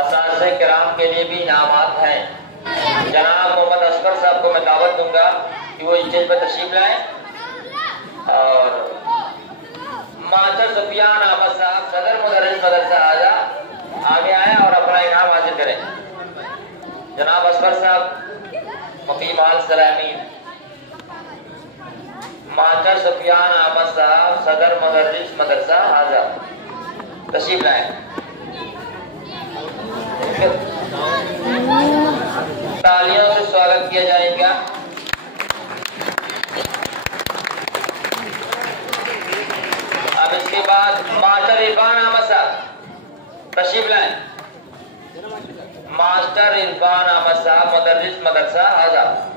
असातिज़े किराम के लिए भी इनामात हैं। जनाब मोहम्मद असगर साहब को मैं दावत दूंगा कि वो स्टेज पर तशरीफ लाएं और मास्टर सुफियान अहमद साहब सदर मुदर्रिस मदरसा आजा आगे आए और अपना इनाम हासिल करें। जनाब असगर साहब मुकीम हाल सलामी, मास्टर सुफियान अहमद साहब सदर मुदर्रिस मदरसा आजा तशरीफ लाएं। तालियों से स्वागत किया जाएगा। अब इसके बाद मास्टर इरफान अहमद साहब तशरीफ लाएं। मास्टर इरफान अहमद साहब मुदर्रिस मदरसा आजाद।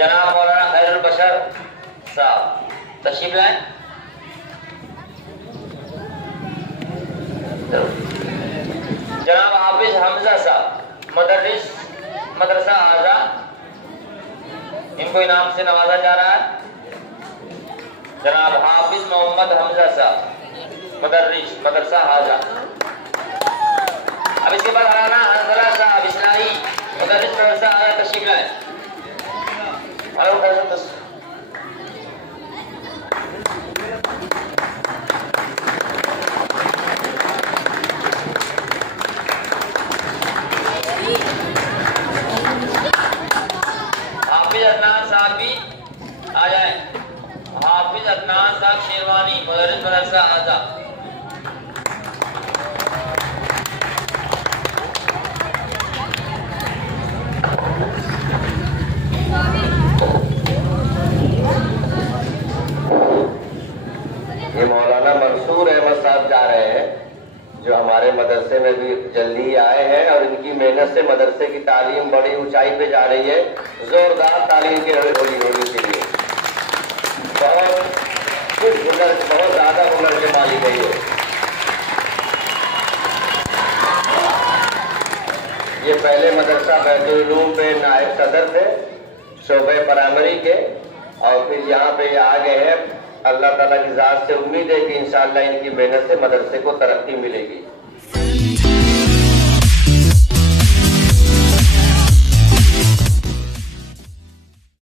जनाब मौलाना खैरुल बशर साहब तशरीफ लाएं। जनाब हाफिज हमजा साहब मुदर्रिस मदरसा आजा, इनको इनाम से नवाजा जा रहा है। जनाब हाफिज मोहम्मद हमजा साहब मुदर्रिस मदरसा आजा। अब इसके बाद राना हंजला साहब इस्लाही मुदर्रिस मदरसा आजा तशरीफ लाएं। हाफिज अदनान साहब भी आ जाए। हाफिज अदनान साहब शेरवानी मुदर्रिस मदरसा आजा। ये मौलाना मंसूर अहमद साहब जा रहे हैं, जो हमारे मदरसे में भी जल्दी आए हैं और इनकी मेहनत से मदरसे की तालीम बड़ी ऊंचाई पे जा रही है। जोरदार तालीम के होली के लिए बहुत ज्यादा हुनर के मालिक है ये पहले मदरसा बैतुल उलूम पे नायब सदर थे शोबे प्राइमरी के, और फिर यहाँ पे आ गए हैं। अल्लाह ताला की ज़ात से उम्मीद है कि इंशाअल्लाह इनकी मेहनत से मदरसे को तरक्की मिलेगी।